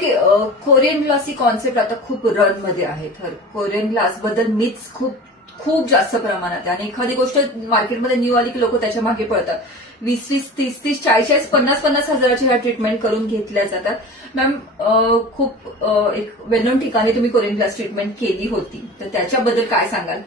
Okay, Korean glass ही concept आता खूप run मध्ये आहे. तर कोरियन ग्लास बद्दल मिथ्स खूप जास्त प्रमाणात आहे आणि एखादी गोष्ट मार्केटमध्ये न्यू आली की लोक त्याच्या मागे पळतात. 20-20, 30-30, 40-40, 50-50 हजाराची ह्या ट्रीटमेंट करून घेतल्या जातात. मॅम, खूप एक वेल नोन ठिकाणी तुम्ही कोरियन ग्लास ट्रीटमेंट केली होती, तर त्याच्याबद्दल काय सांगाल?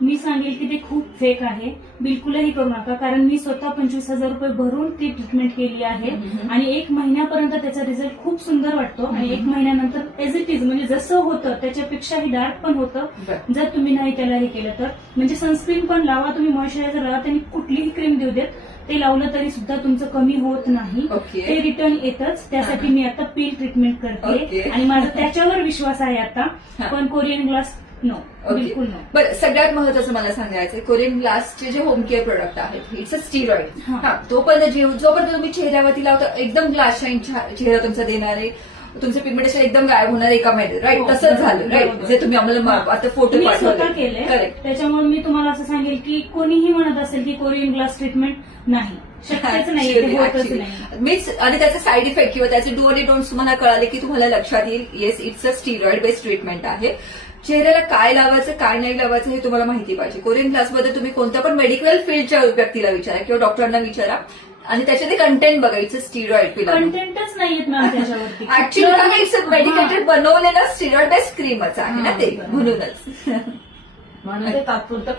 मी सांगेल की ते खूप फेक आहे. बिलकुलही करू नका, कारण मी स्वतः 25,000 रुपये भरून ती ट्रीटमेंट केली आहे आणि 1 महिन्यापर्यंत त्याचा रिझल्ट खूप सुंदर वाटतो आणि 1 महिन्यानंतर एज इट इज म्हणजे जसं होतं त्याच्यापेक्षाही डार्क पण होतं. जर तुम्ही नाही त्याला हे केलं तर. म्हणजे सनस्क्रीन पण लावा, तुम्ही मॉइश्चरायझर लावा, त्यांनी कुठलीही क्रीम देऊ देत, ते लावलं तरी सुद्धा तुमचं कमी होत नाही. ते रिटर्न येतच. त्यासाठी मी आता पील ट्रीटमेंट करते आणि माझा त्याच्यावर विश्वास आहे आता. पण कोरियन ग्लास नो, बिलकुल नो. बरं, सगळ्यात महत्वाचं मला सांगायचं, कोरियन ग्लासचे जे होम केअर प्रोडक्ट आहेत, इट्स अ स्टिरॉइड. जोपर्यंत तुम्ही चेहऱ्यावरती लावता एकदम ग्लास शाईन चेहरा तुमचा देणार आहे, तुमचं पिगमेंटेशन एकदम गायब होणार एका महिन्यात. राईट, तसंच झालं. राईट, जे तुम्ही आम्हाला आता फोटो स्वतः केले. करेक्ट. त्याच्यामुळे मी तुम्हाला असं सांगेल की कोणीही म्हणत असेल की कोरियन ग्लास ट्रीटमेंट नाही, शक्यच नाही, होतच नाही. मीच आणि त्याचे साईड इफेक्ट किंवा त्याचे डू आणि डोंट्स तुम्हाला कळाले की तुम्हाला लक्षात येईल. Yes, it's a steroid based treatment आहे. चेहऱ्याला काय लावायचं काय नाही लावायचं हे तुम्हाला माहिती पाहिजे. कोरियन ग्लासमध्ये तुम्ही कोणत्या पण मेडिकल फील्डच्या व्यक्तीला विचारा किंवा डॉक्टरांना विचारा आणि त्याच्यात ते कंटेंट बघायचं. स्टिरॉइड कंटेंटच नाहीयेत मॅम त्याच्यावरती. ऍक्च्युली इट्स मेडिकेटेड बनवलेलं स्टिरॉइड बेस्ड क्रीमच आहे ना ते, म्हणूनच. म्हणून ते तात्पुरतं